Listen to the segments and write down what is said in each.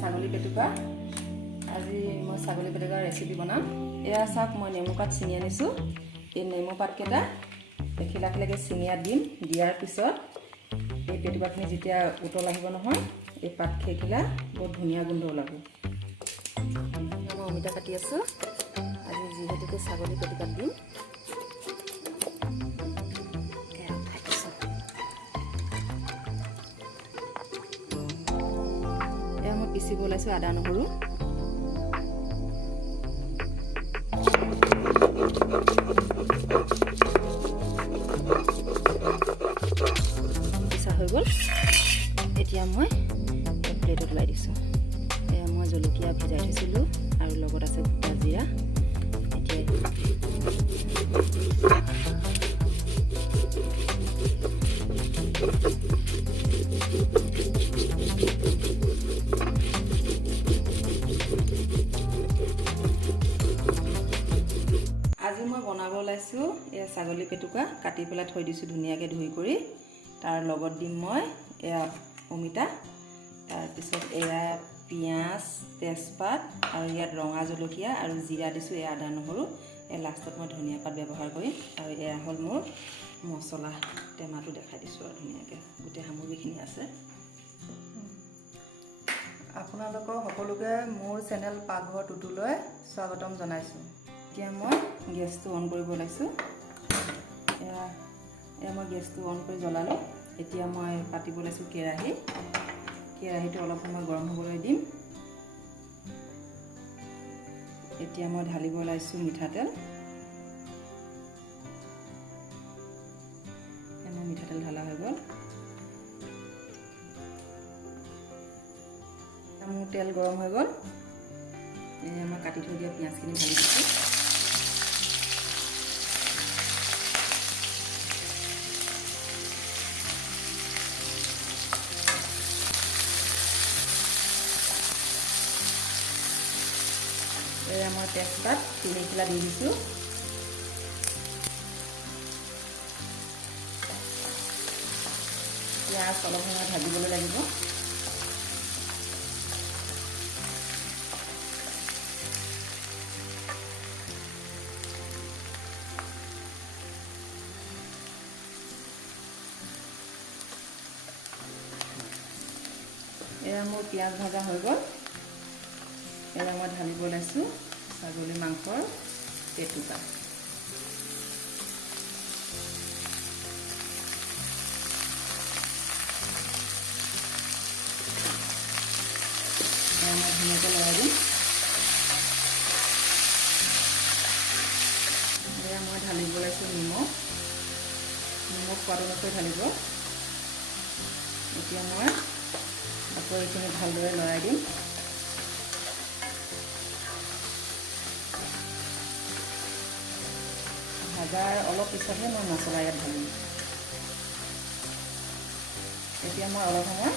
ছাগলী পেটুকা। আজি মই ছাগলী পেটুকা ৰেচিপি বনাম। এয়া চাওক, মই নেমু পাত ছিঙি আনিছোঁ। এই নেমু পাতকেইটা এখিলাখিলাকৈ ছিঙিয়াত দিম। দিয়াৰ পিছত এই পেটুকাখিনি যেতিয়া উতল আহিব নহয়, এই পাত খেখিলা বহুত ধুনীয়া গোন্ধ ওলাব। মই অমিতা কাটি আছোঁ। আজি যিহেতুকে ছাগলী পেটুকাত দিম। এয়া মই পিচিব ওলাইছোঁ আদা নহৰু। পিছা হৈ গ'ল। এতিয়া মই প্লেটত ওলাই দিছোঁ। এয়া মই জলকীয়া ভিজাই থৈছিলোঁ আৰু লগত আছে গোটা জিৰা। আজি মই বনাব ওলাইছোঁ এয়া ছাগলী পেটুকা। কাটি পেলাই থৈ দিছোঁ ধুনীয়াকৈ ধুই কৰি। তাৰ লগত দিম মই এয়া অমিতা, তাৰপিছত এয়া পিঁয়াজ, তেজপাত আৰু ইয়াত ৰঙা জলকীয়া আৰু জিৰা দিছোঁ। এয়া আদা নহৰু। লাষ্টত মই ধনিয়া পাত ব্যৱহাৰ কৰিম। আৰু এয়া হ'ল মোৰ মছলা টেমাটো দেখাই দিছোঁ আৰু ধুনীয়াকৈ গোটেই সামগ্ৰীখিনি আছে। আপোনালোকক সকলোকে মোৰ চেনেল পাকঘৰ টুটুলৈ স্বাগতম জনাইছোঁ। এতিয়া মই গেছটো অন কৰিব ওলাইছোঁ। এয়া মই গেছটো অন কৰি জ্বলালোঁ। এতিয়া মই পাতিব ওলাইছোঁ কেৰাহী। কেৰাহীটো অলপ সময় গৰম হ'বলৈ দিম। এতিয়া মই ঢালিব ওলাইছোঁ মিঠাতেল। মোৰ মিঠাতেল ঢালা হৈ গ'ল। মোৰ তেল গৰম হৈ গ'ল। এয়া মই কাটি থৈ দিয়া পিঁয়াজখিনি ঢালি দিছোঁ। এয়া মই তেজপাত 3 খিলা দি দিছোঁ। পিঁয়াজ অলপ সময় ভাজিবলৈ লাগিব। এয়া মোৰ পিঁয়াজ ভজা হৈ গ'ল। এয়া মই ঢালিব ওলাইছোঁ ছাগলী মাংসৰ পেটুকা। এয়া মই ধুনীয়াকৈ লৰাই দিম। এয়া মই ঢালিব ওলাইছোঁ নিমখ সোৱাদ অনুসৰি ঢালিব। এতিয়া মই আকৌ এইখিনি ভালদৰে লৰাই দিম। ভাজাৰ অলপ পিছতহে মই মছলা ইয়াত ঢালিম। এতিয়া মই অলপ সময়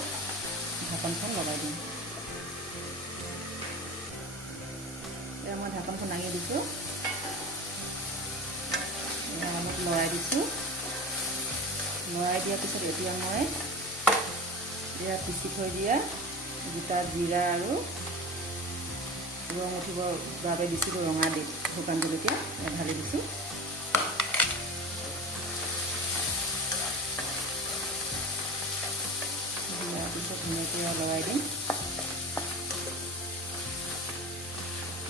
ঢাকনখন লগাই দিম। এতিয়া মই ঢাকনখন দাঙি দিছোঁ। অলপ লৰাই দিছোঁ। লৰাই দিয়াৰ পিছত এতিয়া মই এয়া পিচি থৈ দিয়া গোটা জিৰা আৰু ৰং উঠিবৰ বাবে দিছিলোঁ ৰঙা দি শুকান জলকীয়া ঢালি দিছোঁ। দিয়াৰ পিছত ধুনীয়াকৈ লৰাই দিম।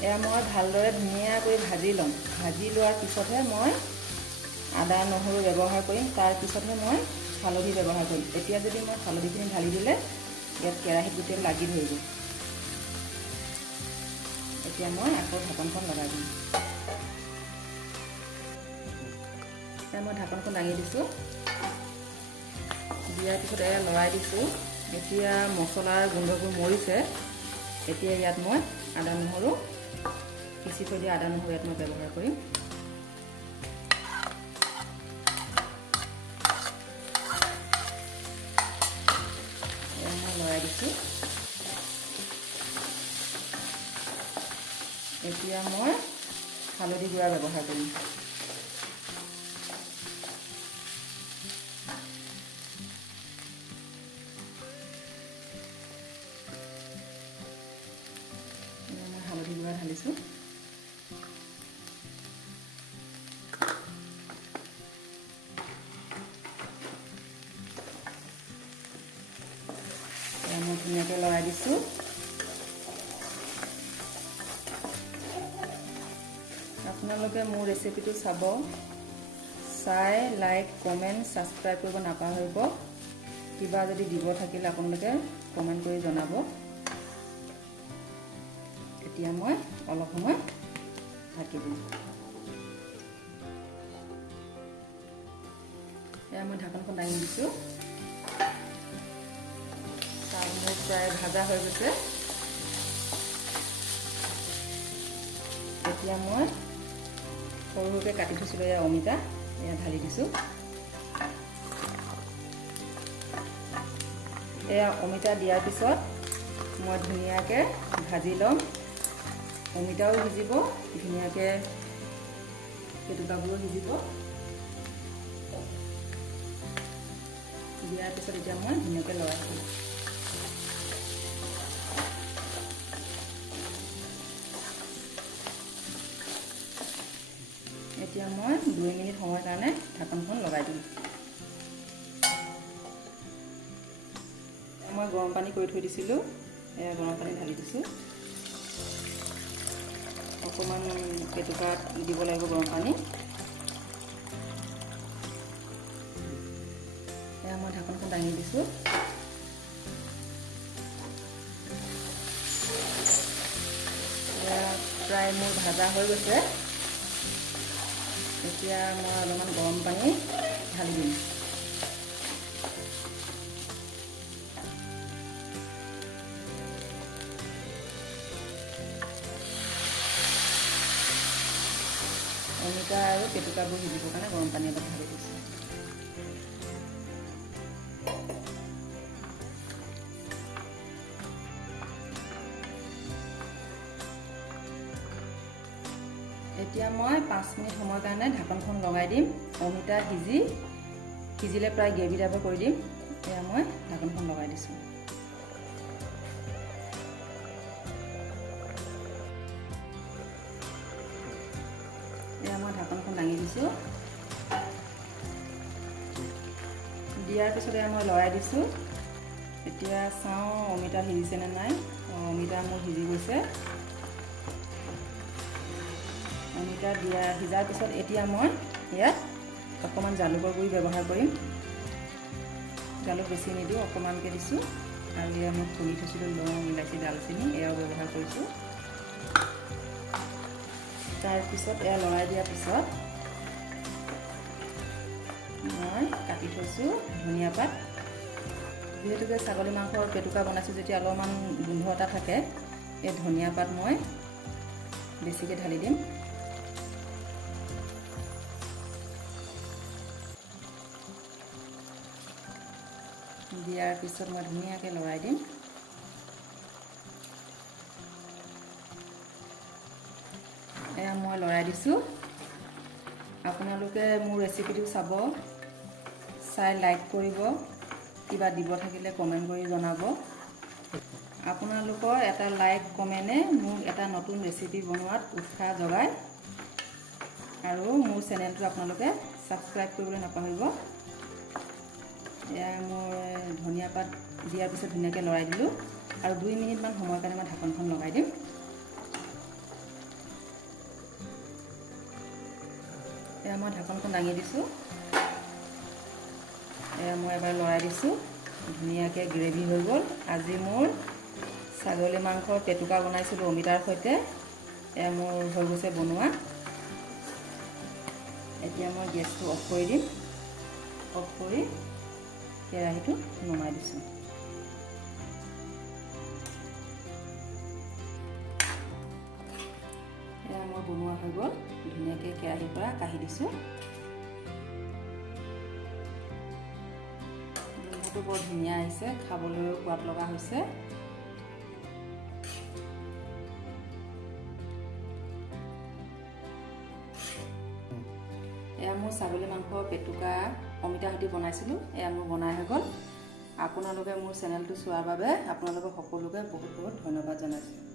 এয়া মই ভালদৰে ধুনীয়াকৈ ভাজি ল'ম। ভাজি লোৱাৰ পিছতহে মই আদা নহৰু ব্যৱহাৰ কৰিম। তাৰপিছতহে মই হালধি ব্যৱহাৰ কৰিম। এতিয়া যদি মই হালধিখিনি ঢালি দিলে ইয়াত কেৰাহীত গোটেই লাগি ধৰিব। এতিয়া মই আকৌ ঢাকনখন লগাই দিম। এতিয়া মই ঢাকনখন দাঙি দিছোঁ। দিয়াৰ পিছত এয়া লৰাই দিছোঁ। এতিয়া মছলাৰ গোন্ধবোৰ মৰিছে। এতিয়া ইয়াত মই আদা নহৰু পিচি থৈ দিয়া আদা নহৰু ইয়াত মই ব্যৱহাৰ কৰিম। লৰাই দিছোঁ। এতিয়া মই হালধি গুড়া ব্যৱহাৰ কৰিম। দিছোঁ। মই ধুনীয়াকৈ লৰাই দিছোঁ। আপোনালোকে মোৰ ৰেচিপিটো চাব, চাই লাইক কমেণ্ট ছাবস্ক্ৰাইব কৰিব নাপাহৰিব। কিবা যদি দিব থাকিলে আপোনালোকে কমেণ্ট কৰি জনাব। এতিয়া মই অলপ সময় ঢাকি দিম। এয়া মই ঢাকনখন দাঙি দিছোঁ। চাউল মোৰ প্ৰায় ভাজা হৈ গৈছে। এতিয়া মই সৰু সৰুকৈ কাটি থৈছিলোঁ এয়া অমিতা, এয়া ঢালি দিছোঁ। এয়া অমিতা দিয়াৰ পিছত মই ধুনীয়াকৈ ভাজি ল'ম। অমিতাও সিজিব, ধুনীয়াকৈ পেটুকাবোৰো সিজিব। দিয়াৰ পিছত এতিয়া মই ধুনীয়াকৈ লৰাই দিম। এতিয়া মই 2 মিনিট সময়ৰ কাৰণে ঢাকনখন লগাই দিম। মই গৰম পানী কৰি থৈ দিছিলোঁ, এয়া গৰম পানী ঢালি দিছোঁ। অকণমান পেটুকাত দিব লাগিব গৰম পানী। এয়া মই ঢাকনখন দাঙি দিছোঁ। এয়া প্ৰায় মোৰ ভাজা হৈ গৈছে। এতিয়া মই অলপমান গৰম পানী ঢালি দিম। অমিতা আৰু পেটুকাবোৰ সিজিবৰ কাৰণে গৰম পানী অলপ ঢালি দিছোঁ। এতিয়া মই 5 মিনিট সময়ৰ কাৰণে ঢাকনখন লগাই দিম। অমিতা সিজিলে প্ৰায় গ্ৰেভি টাইপৰ কৰি দিম। এয়া মই ঢাকনখন লগাই দিছোঁ। এয়া মই ঢাকনখন দাঙি দিছোঁ। দিয়াৰ পিছত এয়া মই লৰাই দিছোঁ। এতিয়া চাওঁ অমিতা সিজিছেনে নাই। অমিতা মোৰ সিজি গৈছে। অমিতা সিজাৰ পিছত এতিয়া মই ইয়াত অকণমান জালুকৰ গুড়ি ব্যৱহাৰ কৰিম। জালুক বেছি নিদিওঁ, অকণমানকৈ দিছোঁ। আৰু এয়া মই খুন্দি থৈছিলোঁ লং, ইলাচি, ডালচেনি, এয়াও ব্যৱহাৰ কৰিছোঁ। তাৰপিছত এয়া লৰাই দিয়াৰ পিছত মই কাটি থৈছোঁ ধনিয়া পাত। যিহেতুকে ছাগলী মাংসৰ পেটুকা বনাইছোঁ যেতিয়া অলপমান গোন্ধ এটা থাকে, এই ধনিয়া পাত মই বেছিকৈ ঢালি দিম। দিয়াৰ পিছত মই ধুনীয়াকৈ লৰাই দিম। এয়া মই লৰাই দিছোঁ। আপোনালোকে মোৰ ৰেচিপিটো চাব, চাই লাইক কৰিব। কিবা দিব থাকিলে কমেণ্ট কৰি জনাব। আপোনালোকৰ এটা লাইক কমেণ্টে মোক এটা নতুন ৰেচিপি বনোৱাত উৎসাহ যোগায়। আৰু মোৰ চেনেলটো আপোনালোকে ছাবস্ক্ৰাইব কৰিবলৈ নাপাহৰিব। এয়া মোৰ ধনিয়া পাত দিয়াৰ পিছত ধুনীয়াকৈ লৰাই দিলোঁ। আৰু 2 মিনিটমান সময়ৰ কাৰণে মই ঢাকনখন লগাই দিম। এয়া মই ঢাকনখন দাঙি দিছোঁ। এয়া মই এবাৰ লৰাই দিছোঁ। ধুনীয়াকৈ গ্ৰেভি হৈ গ'ল। আজি মোৰ ছাগলী মাংসৰ পেটুকা বনাইছিলোঁ অমিতাৰ সৈতে। এয়া মোৰ হৈ গৈছে বনোৱা। এতিয়া মই গেছটো অফ কৰি দিম। অফ কৰি কেৰাহীটো নমাই দিছোঁ। এয়া মোৰ বনোৱা হৈ গ'ল। ধুনীয়াকৈ কেৰাহীৰ পৰা কাঢ়ি দিছোঁ। গোন্ধটো বৰ ধুনীয়া আহিছে, খাবলৈও সোৱাদ লগা হৈছে। এয়া মোৰ ছাগলী মাংস পেটুকা অমিতা সৈতে বনাইছিলোঁ। এয়া মোৰ বনাই হৈ গ'ল। আপোনালোকে মোৰ চেনেলটো চোৱাৰ বাবে আপোনালোকক সকলোকে বহুত বহুত ধন্যবাদ জনাইছোঁ।